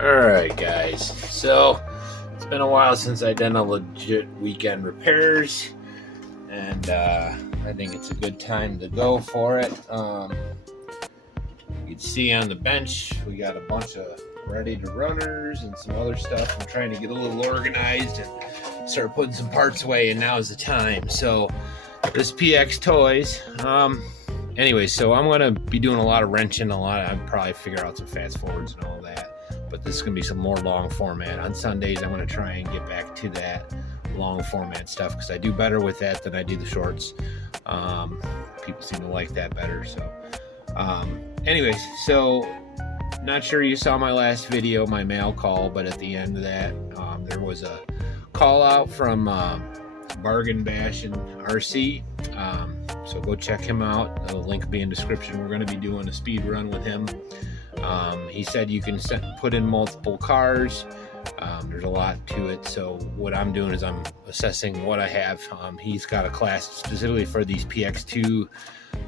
Alright guys, so it's been a while since I've done a legit weekend repairs, and I think it's a good time to go for it. You can see on the bench we got a bunch of ready to runners and some other stuff. I'm trying to get a little organized and start putting some parts away, and now is the time. So this PXtoys, anyway, so I'm gonna be doing a lot of wrenching, I'll probably figure out some fast forwards and all that. But this is going to be some more long format. On Sundays, I'm going to try and get back to that long format stuff because I do better with that than I do the shorts. People seem to like that better. So anyways, so not sure you saw my last video, my mail call, but at the end of that, there was a call out from Bargain Bash and RC. So go check him out. The link will be in description. We're going to be doing a speed run with him. He said you can put in multiple cars. There's a lot to it, so what I'm doing is I'm assessing what I have. He's got a class specifically for these PX2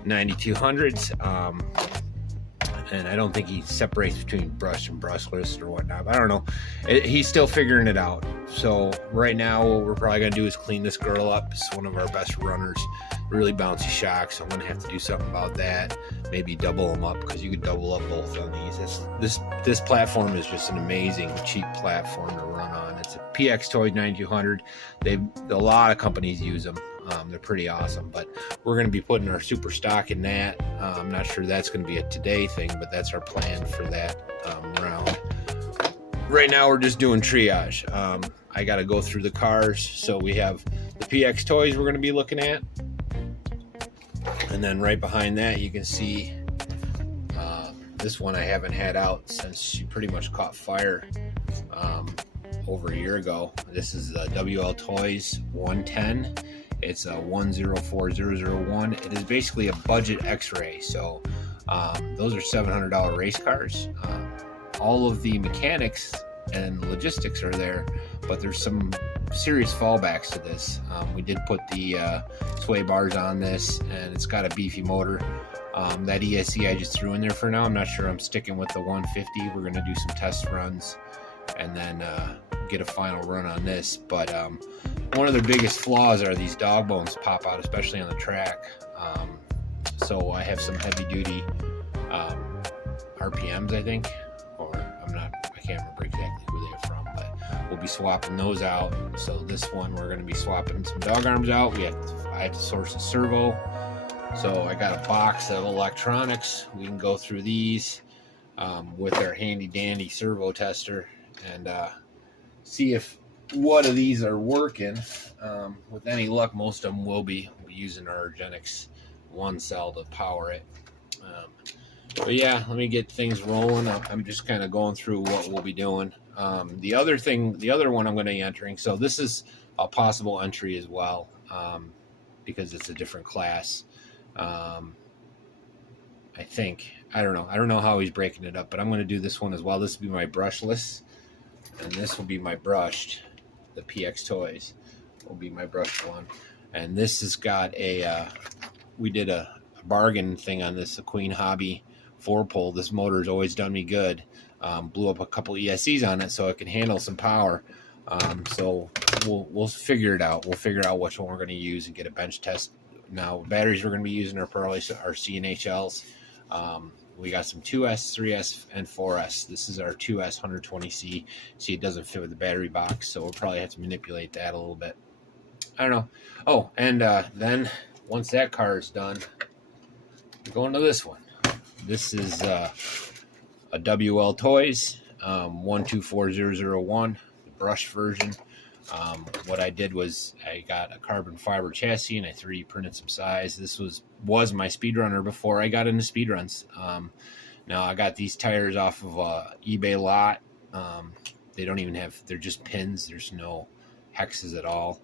9200s, and I don't think he separates between brush and brushless or whatnot, but I don't know. He's still figuring it out. So right now what we're probably going to do is clean this girl up. It's one of our best runners, really bouncy shocks, so I'm going to have to do something about that. Maybe double them up, because you could double up both on these. This platform is just an amazing cheap platform to run on. It's a PXtoys 9200. A lot of companies use them. They're pretty awesome, but we're going to be putting our super stock in that. I'm not sure that's going to be a today thing, but that's our plan for that round. Right now we're just doing triage. I got to go through the cars. So we have the PXtoys we're going to be looking at, and then right behind that you can see this one I haven't had out since she pretty much caught fire over a year ago. This is the WLTOYS 110. It's a 104001. It is basically a budget x-ray. So those are $700 race cars. All of the mechanics and logistics are there, but there's some serious fallbacks to this. We did put the sway bars on this, and it's got a beefy motor. That ESC I just threw in there for now. I'm not sure I'm sticking with the 150. We're going to do some test runs and then get a final run on this. But one of the biggest flaws are these dog bones pop out, especially on the track. So I have some heavy duty RPMs, I think, or I can't remember exactly who they're from, but we'll be swapping those out. So this one we're going to be swapping some dog arms out. I have to source a servo. So I got a box of electronics. We can go through these with our handy dandy servo tester and see if what of these are working. With any luck, most of them will be. We'll be using our URGENEX one cell to power it. But yeah, let me get things rolling. I'm just kind of going through what we'll be doing. The other one I'm going to be entering. So this is a possible entry as well, because it's a different class. I think. I don't know how he's breaking it up, but I'm going to do this one as well. This will be my brushless, and this will be my brushed. The PXtoys will be my brushed one, and this has got a. We did a bargain thing on this, a Queen Hobby 4-pole. This motor has always done me good. Blew up a couple ESCs on it so it can handle some power. So we'll figure it out. We'll figure out which one we're going to use and get a bench test. Now, batteries we're going to be using are probably our CNHLs. We got some 2S, 3S, and 4S. This is our 2S 120C. See, it doesn't fit with the battery box, so we'll probably have to manipulate that a little bit. I don't know. Oh, and then once that car is done, we're going to this one. This is a WLTOYS 124001, the brush version. What I did was I got a carbon fiber chassis and I 3D printed some size. This was my speedrunner before I got into speedruns. Now I got these tires off of a eBay lot. They don't even have, they're just pins. There's no hexes at all.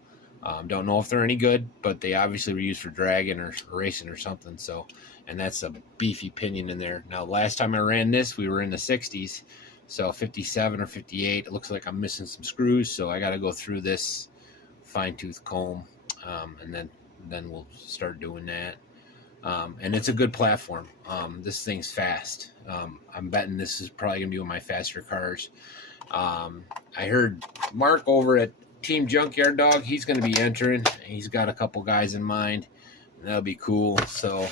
Don't know if they're any good, but they obviously were used for dragging or racing or something. So, and that's a beefy pinion in there. Now, last time I ran this, we were in the 60s. So 57 or 58, it looks like I'm missing some screws. So I got to go through this fine tooth comb, and then we'll start doing that. And it's a good platform. This thing's fast. I'm betting this is probably going to be one of my faster cars. I heard Mark over at Team Junkyard Dog, he's going to be entering. He's got a couple guys in mind. That'll be cool. So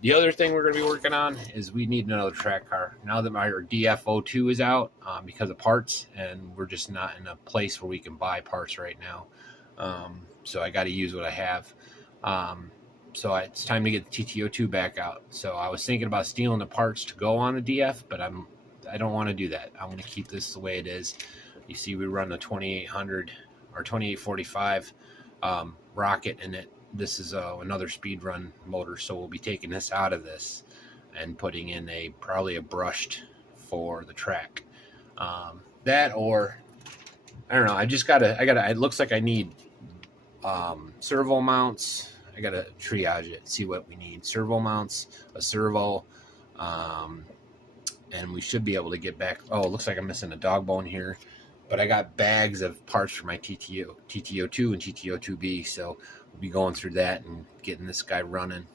the other thing we're going to be working on is we need another track car. Now that my DF02 is out because of parts, and we're just not in a place where we can buy parts right now. So I got to use what I have. So it's time to get the TT02 back out. So I was thinking about stealing the parts to go on a DF, but I don't want to do that. I want to keep this the way it is. You see, we run the 2800 or 2845 rocket in it. This is another speed run motor, so we'll be taking this out of this and putting in probably a brushed for the track. That, or I don't know. It looks like I need servo mounts. I gotta triage it, see what we need. Servo mounts, a servo, and we should be able to get back. Oh, it looks like I'm missing a dog bone here, but I got bags of parts for my TT02 and TT02B, so we'll be going through that and getting this guy running.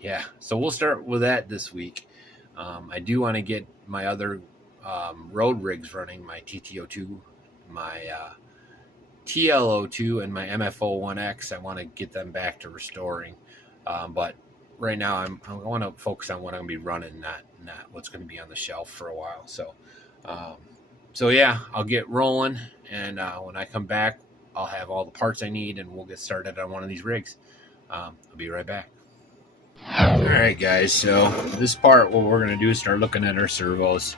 Yeah, so we'll start with that this week. I do want to get my other road rigs running, my TT02, my TL02, and my MFO1X. I want to get them back to restoring, but right now I want to focus on what I'm going to be running, not what's going to be on the shelf for a while. So yeah, I'll get rolling, and when I come back, I'll have all the parts I need, and we'll get started on one of these rigs. I'll be right back. All right, guys. So this part, what we're going to do is start looking at our servos.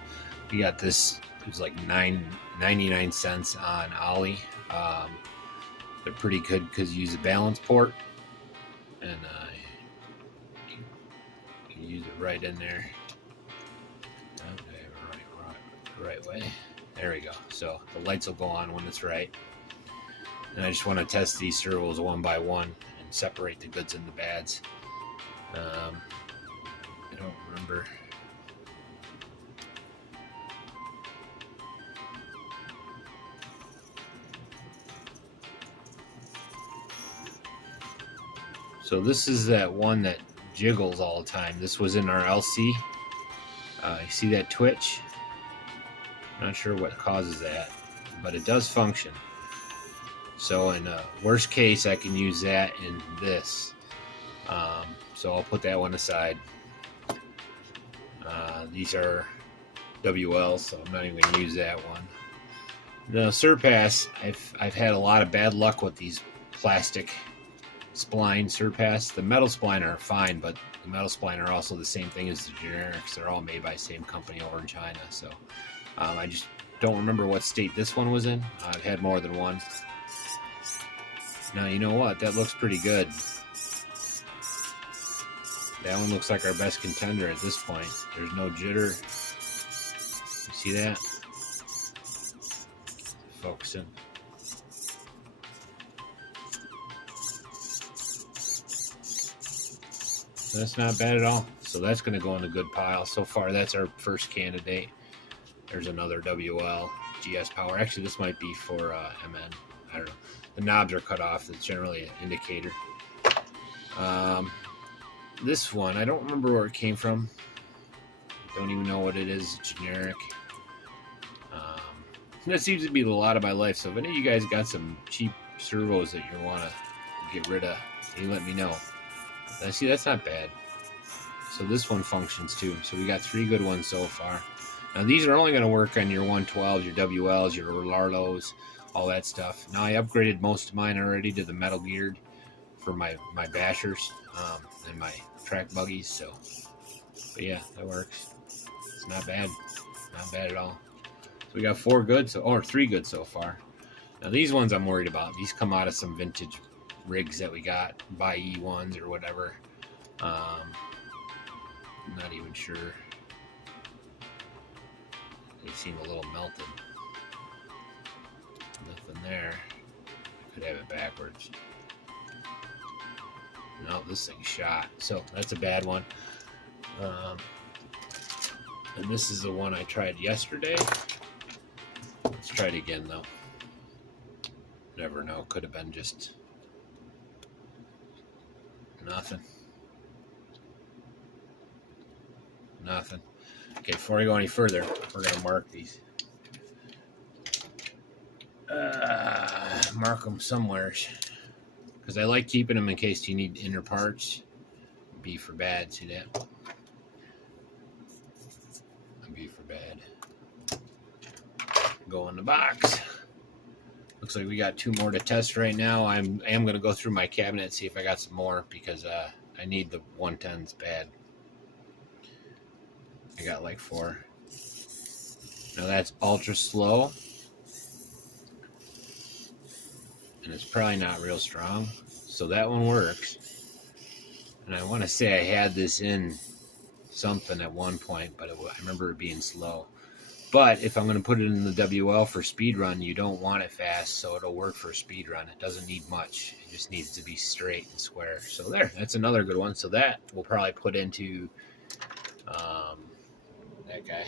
We got this. It was like 99 cents on Ollie. They're pretty good because you use a balance port, and you can use it right in there. Okay, right way. There we go. So the lights will go on when it's right. And I just want to test these servos one by one and separate the goods and the bads. I don't remember. So this is that one that jiggles all the time. This was in our LC. You see that twitch? Not sure what causes that, but it does function. So in worst case, I can use that in this. So I'll put that one aside. These are WL, so I'm not even going to use that one. The Surpass, I've had a lot of bad luck with these plastic spline Surpass. The metal spline are fine, but the metal spline are also the same thing as the generics. They're all made by the same company over in China. So I just don't remember what state this one was in. I've had more than one. Now, you know what? That looks pretty good. That one looks like our best contender at this point. There's no jitter. You see that? Focusing. So that's not bad at all. So that's going to go in a good pile. So far, that's our first candidate. There's another WL GS power. Actually, this might be for MN. I don't know. The knobs are cut off. That's generally an indicator. This one, I don't remember where it came from. Don't even know what it is. It's generic. That seems to be a lot of my life. So if any of you guys got some cheap servos that you want to get rid of, you let me know. Now, see, that's not bad. So this one functions too. So we got 3 good ones so far. Now these are only going to work on your 112s, your WLs, your Larlos, all that stuff. Now I upgraded most of mine already to the metal geared for my bashers and my track buggies. So, but yeah, that works. It's not bad. Not bad at all. So we got 4 good, or 3 good so far. Now these ones I'm worried about. These come out of some vintage rigs that we got, by E1s or whatever. I'm not even sure. They seem a little melted. Nothing there. I could have it backwards. No, this thing's shot. So that's a bad one. And this is the one I tried yesterday. Let's try it again though. Never know. Could have been just Nothing. Nothing. Okay, before I go any further, we're going to mark these. Mark them somewhere. Because I like keeping them in case you need inner parts. B for bad, see that? B for bad. Go in the box. Looks like we got 2 more to test right now. I am going to go through my cabinet and see if I got some more because I need the 110s bad. I got like 4. Now that's ultra slow. And it's probably not real strong. So that one works. And I want to say I had this in something at one point, but I remember it being slow. But if I'm going to put it in the WL for speed run, you don't want it fast, so it'll work for speed run. It doesn't need much. It just needs to be straight and square. So there, that's another good one. So that we'll probably put into that guy.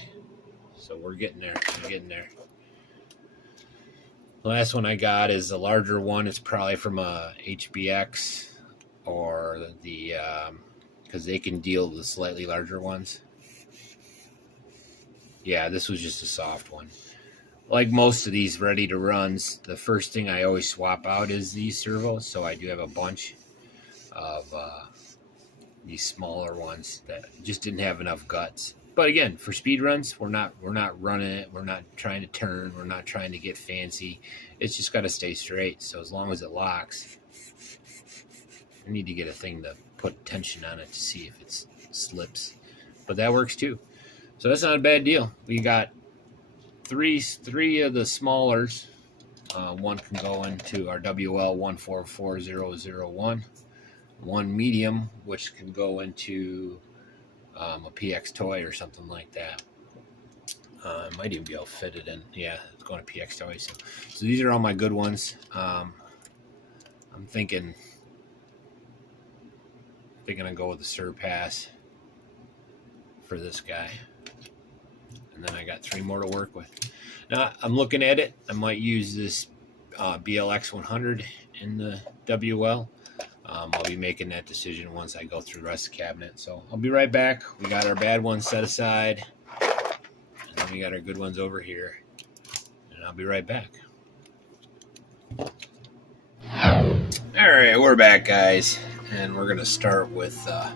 So we're getting there. We're getting there. The last one I got is a larger one. It's probably from a HBX or the because they can deal the slightly larger ones. Yeah, this was just a soft one. Like most of these ready to runs, the first thing I always swap out is these servos. So I do have a bunch of these smaller ones that just didn't have enough guts. But again, for speed runs, we're not running it. We're not trying to turn. We're not trying to get fancy. It's just got to stay straight. So as long as it locks, I need to get a thing to put tension on it to see if it slips. But that works too. So that's not a bad deal. We got three of the smallers. One can go into our WL144001. One medium, which can go into a PXtoy or something like that. Might even be able to fit it in. Yeah, it's going to PXtoys. So these are all my good ones. I'm thinking I'll go with the Surpass for this guy. And then I got 3 more to work with. Now, I'm looking at it. I might use this BLX 100 in the WL. I'll be making that decision once I go through the rest of the cabinet. So I'll be right back. We got our bad ones set aside. And then we got our good ones over here. And I'll be right back. All right, we're back, guys. And we're going to start with the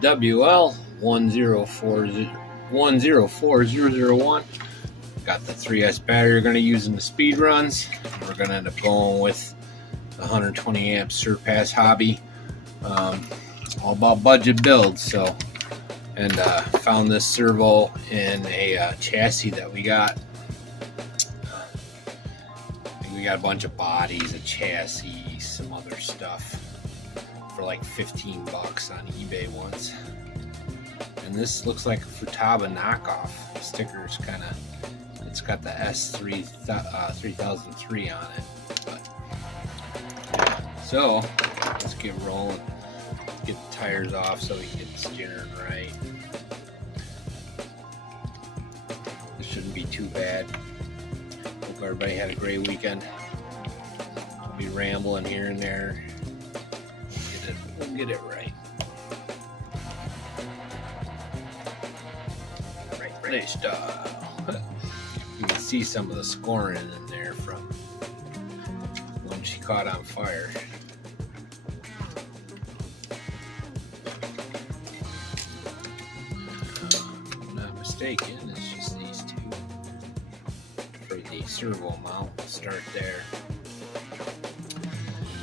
WL 104001. Got the 3S battery we're going to use in the speed runs. And we're going to end up going with the 120 amp Surpass Hobby. All about budget builds. So, and found this servo in a chassis that we got. We got a bunch of bodies, a chassis, some other stuff for like $15 on eBay once. And this looks like a Futaba knockoff. The sticker's kind of, it's got the S3003 on it. But, yeah. So let's get rolling. Get the tires off so we can get the steering right. This shouldn't be too bad. Hope everybody had a great weekend. I'll be rambling here and there. We'll get it right. Right style. You can see some of the scoring in there from when she caught on fire. If I'm not mistaken, it's just these two for the servo mount. We'll start there.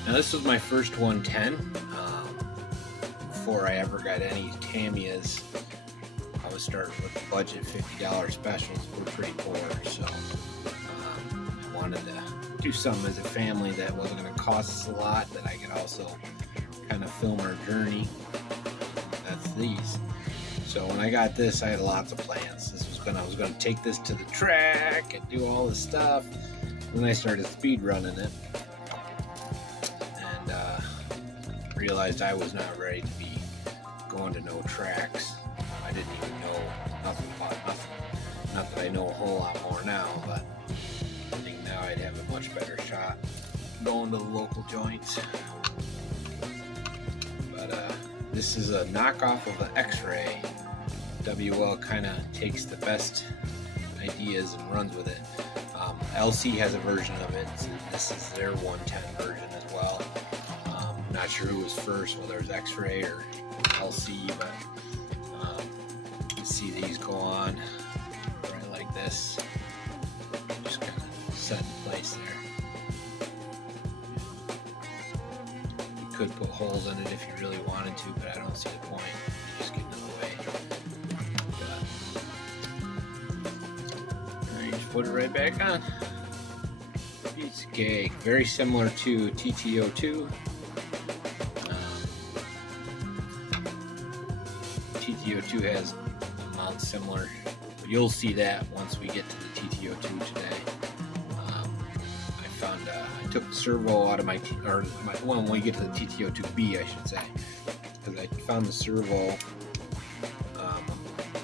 Now this was my first 110. Before I ever got any Tamiyas, I was starting with the budget $50 specials. We're pretty poor, so I wanted to do something as a family that wasn't going to cost us a lot, that I could also kind of film our journey. That's these. So when I got this, I had lots of plans. I was going to take this to the track and do all this stuff. Then I started speed running it, and realized I was not ready to be going to no tracks. I didn't even know nothing about nothing. Not that I know a whole lot more now, but I think now I'd have a much better shot going to the local joints. But This is a knockoff of an X-ray. WL kind of takes the best ideas and runs with it. LC has a version of it. So this is their 110 version as well. Not sure who was first, whether it was X-ray or LC, but you see these go on right like this. Just kind of set in place there. You could put holes in it if you really wanted to, but I don't see the point. You just get in the way. And just put it right back on. Piece of cake. Very similar to TT02. TT02 has a mount similar. You'll see that once we get to the TT02 today. I found I took the servo out of when we get to the TT02B, I should say, because I found the servo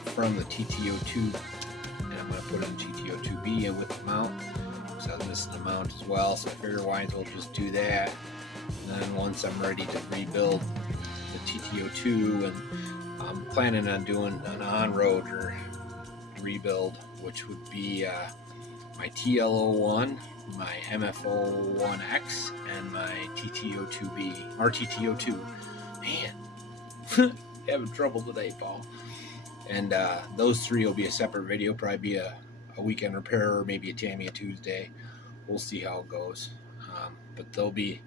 from the TT02, and I'm going to put it in TT02B and with the mount. So I was missing the mount as well, so I figured why as well just do that. And then once I'm ready to rebuild the TT02, and I'm planning on doing an on-road or rebuild, which would be my TL01, my MF01X, and my TT02B, or TT02. Man, having trouble today, Paul. And those three will be a separate video, probably be a weekend repair or maybe a Tamiya Tuesday. We'll see how it goes. But they'll be,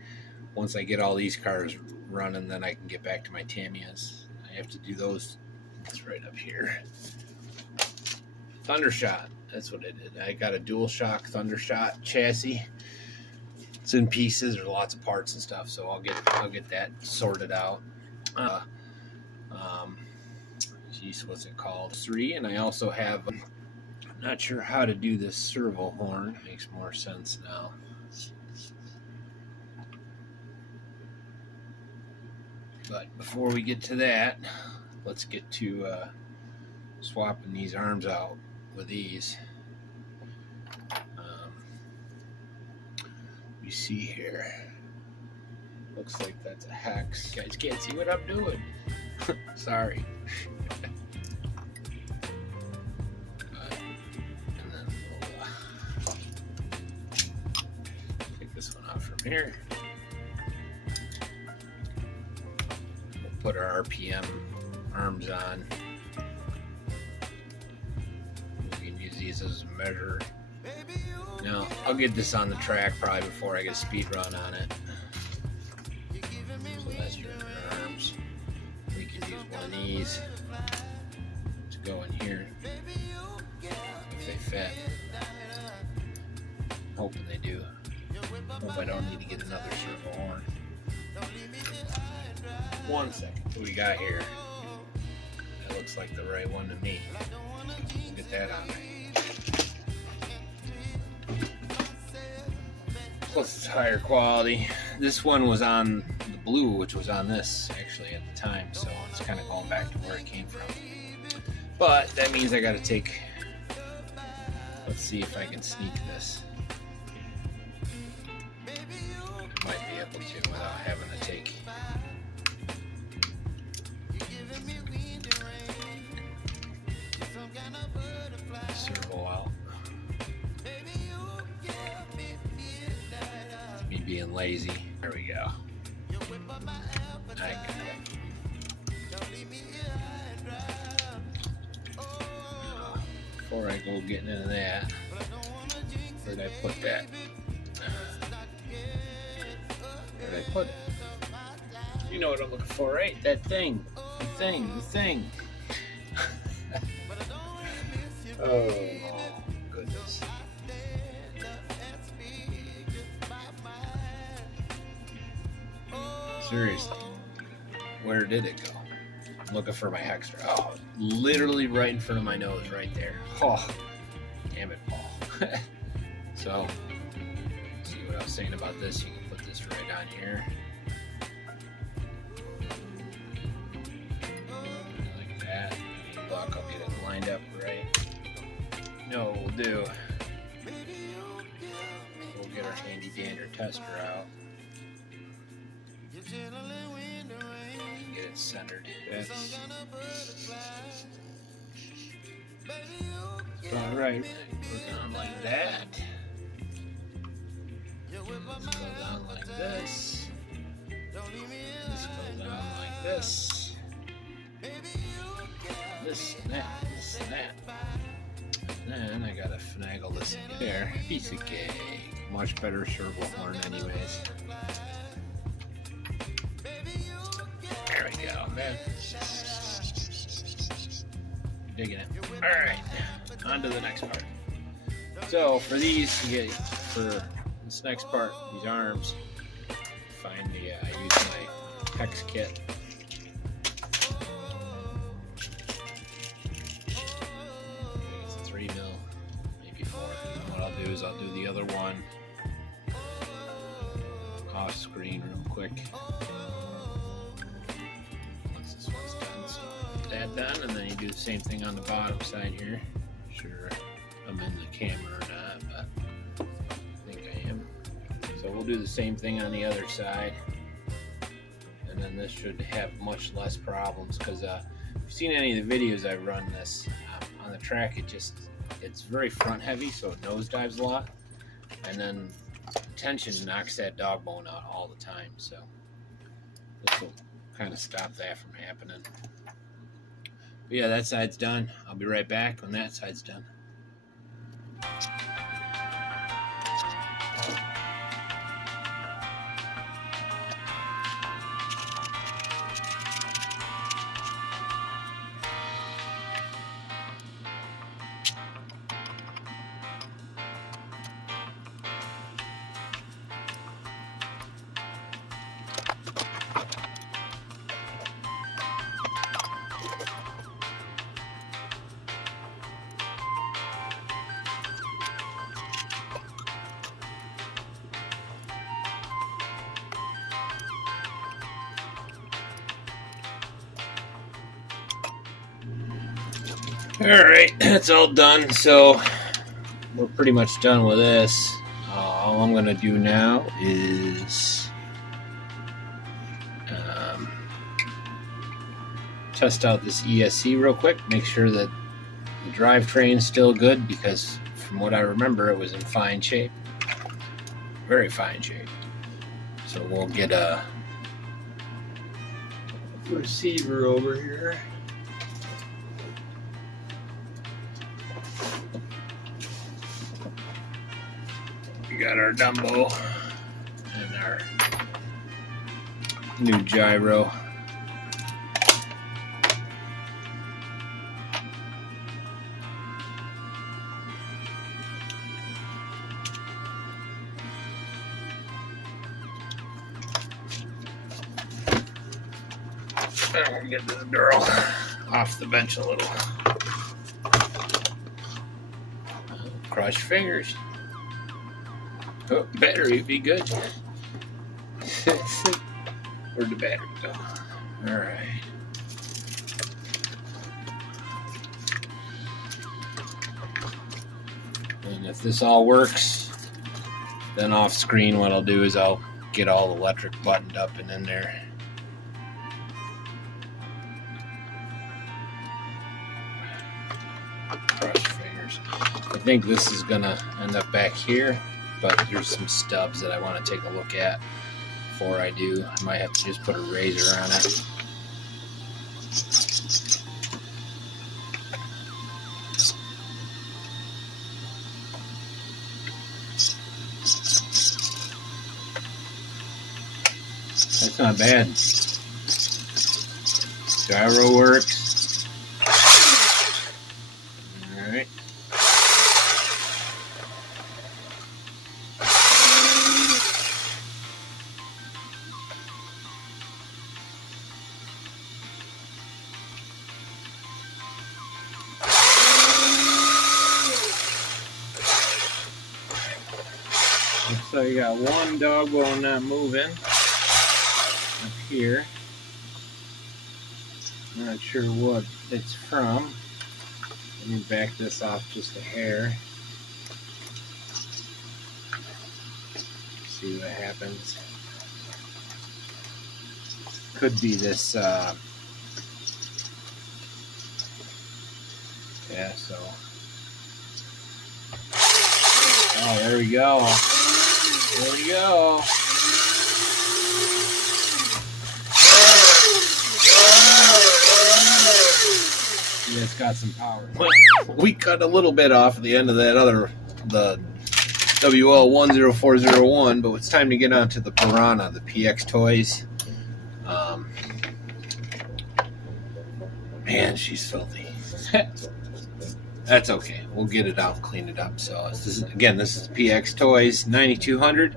once I get all these cars running, then I can get back to my Tamiyas. I have to do those. It's right up here. Thundershot, that's what it is. I got a dual shock Thundershot chassis. It's in pieces. There's lots of parts and stuff, so I'll get that sorted out. Geez, what's it called? 3, and I also have. I'm not sure how to do this servo horn. Makes more sense now. But before we get to that, let's get to swapping these arms out with these. You see here, looks like that's a hex. You guys can't see what I'm doing. Sorry. And then we'll take this one out from here. We'll put our RPM arms on. We can use these as a measure. Now, I'll get this on the track probably before I get a speed run on it. So that's your arms. We can use one of these to go in here if they fit. Hoping they do. Hope I don't need to get another servo horn. 1 second. What we got here? That looks like the right one to me. We'll get that on there. Plus it's higher quality. This one was on the blue, which was on this actually at the time, so it's kind of going back to where it came from. But that means I got to take. Let's see if I can sneak this. Might be able to without having to take. Servo out. Me being lazy. There we go. I got it. Before I go getting into that, where did I put that? Where did I put it? You know what I'm looking for, right? That thing. The thing. Oh, goodness. Seriously, where did it go? I'm looking for my Hexter. Oh, literally right in front of my nose, right there. Oh, damn it, Paul. So, see what I was saying about this? You can put this right on here. Like that. Look, I'll get it lined up right. No, we'll do. We'll get our handy dander tester out. Get it centered. That's all right. Go down like that. Let's go down like this. Let's go down like this. This and that. This and that. Then I gotta finagle this in there. Piece of cake. Much better servo horn, anyways. There we go, man. Digging it. Alright, on to the next part. So, for these, you get, for this next part, these arms, find the, I use my PEX kit. It's a 3 mil, maybe 4. And what I'll do is I'll do the other one off screen real quick. Once this one's done, so that done, and then you do the same thing on the bottom side here. Sure, I'm in the camera or not, but I think I am. So we'll do the same thing on the other side, and then this should have much less problems, because if you've seen any of the videos I've run this on the track, it's very front heavy, so it nosedives a lot, and then tension knocks that dog bone out all the time, so this will kind of stop that from happening. But yeah, that side's done. I'll be right back when that side's done. Alright, that's all done, so we're pretty much done with this. All I'm going to do now is test out this ESC real quick, make sure that the drivetrain's still good, because from what I remember, it was in fine shape. Very fine shape. So we'll get a receiver over here. We got our Dumbo and our new gyro. I'm gonna get this girl off the bench a little. Cross your fingers. Oh, battery would be good. Where'd the battery go? Alright. And if this all works, then off screen what I'll do is I'll get all the electric buttoned up and in there. Cross your fingers. I think this is gonna end up back here, but there's some stubs that I want to take a look at before I do. I might have to just put a razor on it. That's not bad. Gyro works. Alright. So you got one dog bone not moving up here. I'm not sure what it's from. Let me back this off just a hair. See what happens. could be this, yeah, so. Oh, there we go. There we go. Yeah, it's got some power. We cut a little bit off at the end of that other, the WL10401, but it's time to get on to the Parana, the PXtoys. Man, she's filthy. That's okay. We'll get it out, clean it up. So this is PXtoys 9200.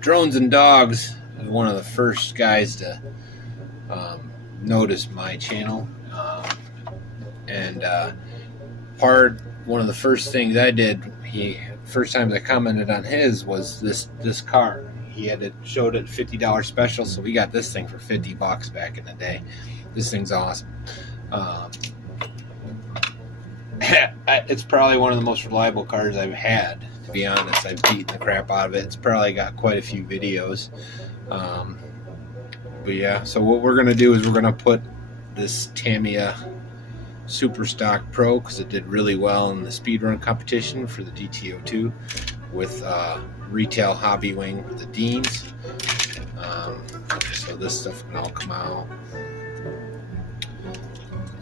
Drones and Dogs is one of the first guys to notice my channel, and one of the first things I did, first time I commented on his was this car. He had showed it $50 special, so we got this thing for $50 back in the day. This thing's awesome. It's probably one of the most reliable cars I've had, to be honest. I've beaten the crap out of it. It's probably got quite a few videos. But yeah, so what we're going to do is we're going to put this Tamiya Superstock Pro, because it did really well in the speedrun competition for the DT02 with retail hobby wing with the Deans. So this stuff can all come out.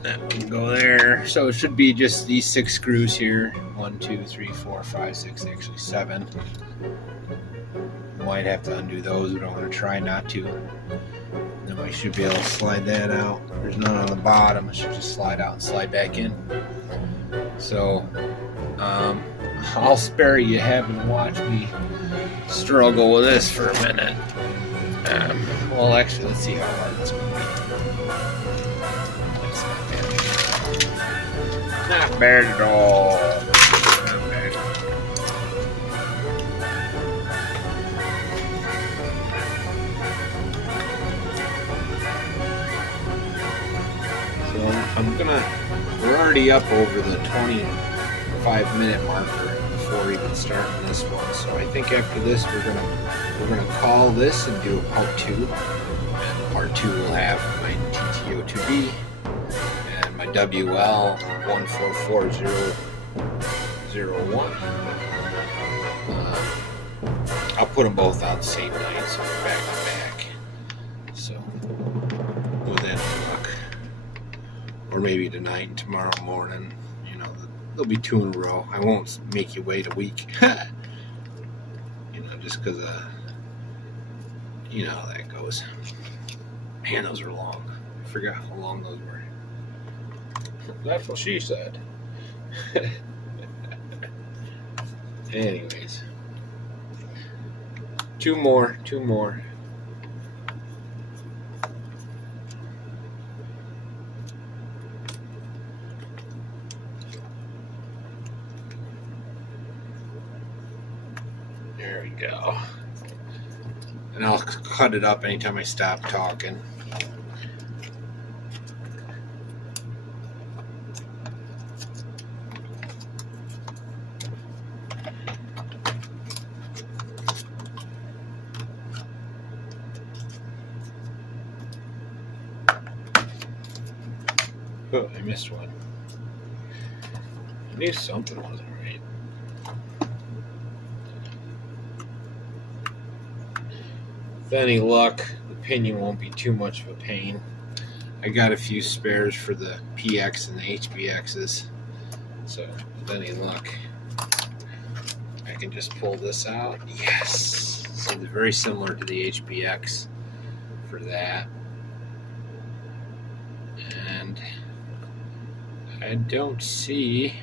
That can go there. So it should be just these 6 screws here. 1, 2, 3, 4, 5, 6, actually 7. Might have to undo those, but I'm going to try not to. Then we should be able to slide that out. There's none on the bottom. It should just slide out and slide back in. So I'll spare you having watched me struggle with this for a minute. Well, actually, let's see how hard it's going to be. Not bad at all. Not bad. So we're already up over the 25-minute marker before even starting this one. So I think after this we're gonna call this and do a part 2. And part 2 will have my TT02B and my WL14401. I'll put them both out the same night, so we're back to back. So with any luck, or maybe tonight and tomorrow morning, you know, there'll be 2 in a row. I won't make you wait a week, you know, just because you know how that goes. Man, those are long. I forgot how long those were. That's what she said. Anyways, 2 more. There we go. And I'll cut it up anytime I stop talking. Oh, I missed one. I knew something wasn't right. With any luck, the pinion won't be too much of a pain. I got a few spares for the PX and the HBXs, so with any luck, I can just pull this out. Yes! So they're very similar to the HBX for that. And I don't see,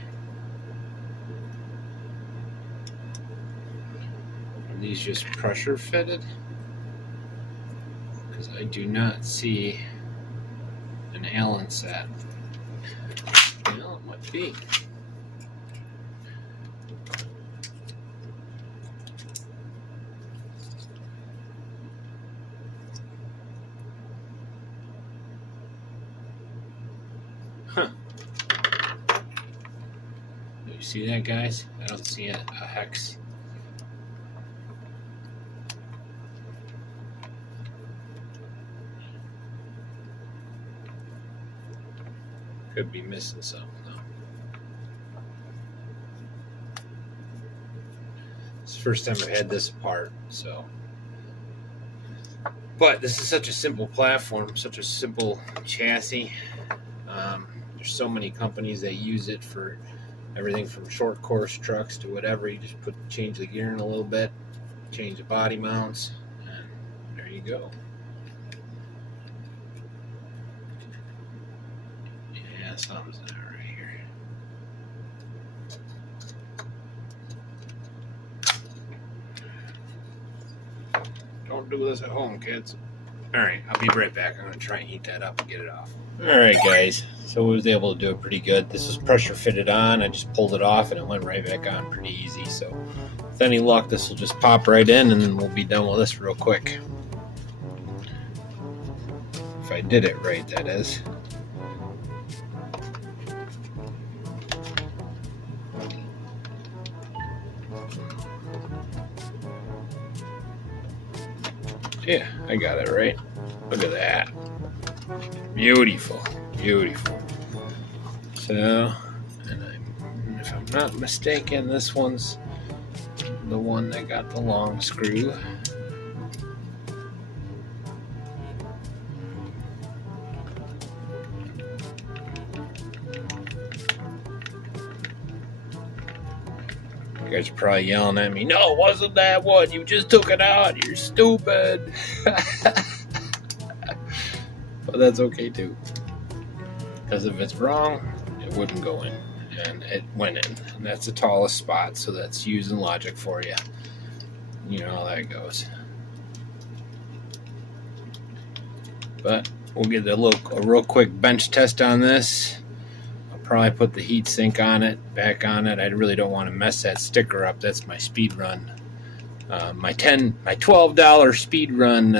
are these just pressure fitted? Because I do not see an Allen set. Well, it might be. Huh. Do you see that, guys? I don't see a hex. Could be missing something though. It's the first time I've had this apart, so. But this is such a simple platform, such a simple chassis. There's so many companies that use it for everything from short course trucks to whatever. You just change the gear in a little bit, change the body mounts, and there you go. Yeah, something's not right here. Don't do this at home, kids. Alright, I'll be right back. I'm going to try and heat that up and get it off. Alright guys, so we was able to do it pretty good. This was pressure fitted on. I just pulled it off and it went right back on pretty easy. So with any luck, this will just pop right in and then we'll be done with this real quick. If I did it right, that is. Yeah, I got it right. Look at that. Beautiful, beautiful. So, and if I'm not mistaken, this one's the one that got the long screw. You guys are probably yelling at me, no, it wasn't that one. You just took it out. You're stupid. But that's okay too. Because if it's wrong, it wouldn't go in. And it went in. And that's the tallest spot. So that's using logic for you. You know how that goes. But we'll get a real quick bench test on this. Probably put the heat sink on it, back on it. I really don't want to mess that sticker up. That's my speed run. My $12 speed run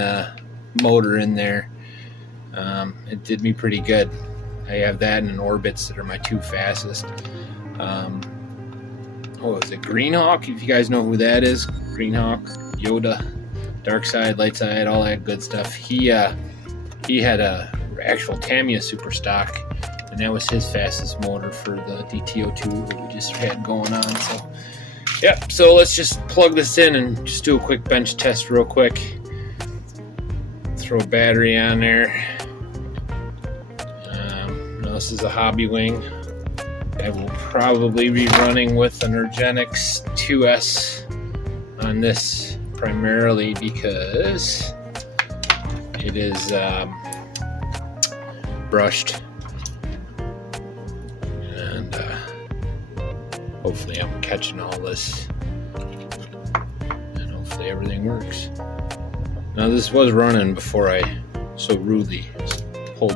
motor in there. It did me pretty good. I have that and an Orbits that are my two fastest. Is it Greenhawk? If you guys know who that is, Greenhawk, Yoda, Dark Side, Light Side, all that good stuff. He had a actual Tamiya super stock. And that was his fastest motor for the DT02 that we just had going on. So, yep. So let's just plug this in and just do a quick bench test real quick. Throw a battery on there. Now this is a hobby wing. I will probably be running with an URGENEX 2S on this primarily because it is brushed. Hopefully I'm catching all this and hopefully everything works. Now this was running before I so rudely pulled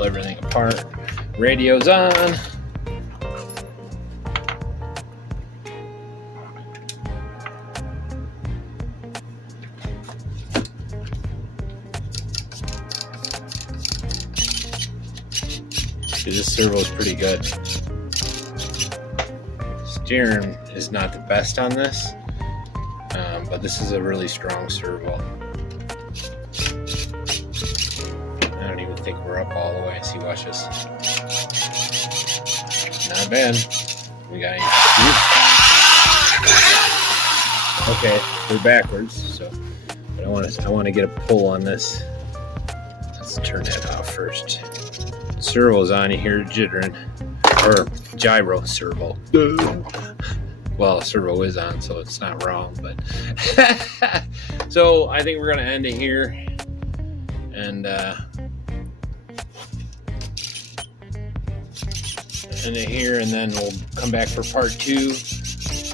everything apart. Radio's on. See, this servo's pretty good. Steering is not the best on this, but this is a really strong servo. I don't even think we're up all the way. See, watch this. Not bad. We got okay, we're backwards, so but I want to get a pull on this. Let's turn that off first. Servo's on here jittering. Or gyro servo. Well, servo is on, so it's not wrong, but so I think we're gonna end it here and then we'll come back for part 2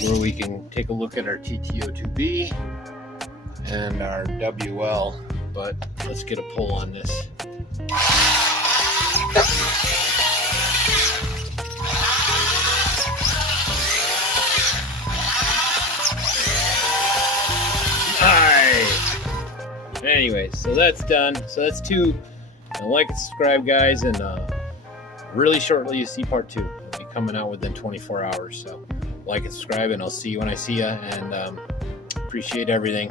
where we can take a look at our TT02B and our WL, but let's get a pull on this. Anyway, so that's done. So that's 2. Like and subscribe, guys, and really shortly you see part 2. It'll be coming out within 24 hours. So like and subscribe, and I'll see you when I see you. And appreciate everything.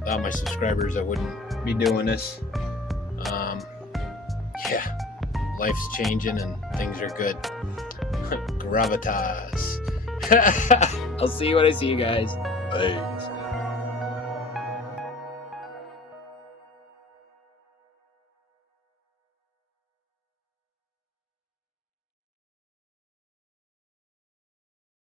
Without my subscribers, I wouldn't be doing this. Yeah, life's changing and things are good. Gravitas. I'll see you when I see you guys. Bye.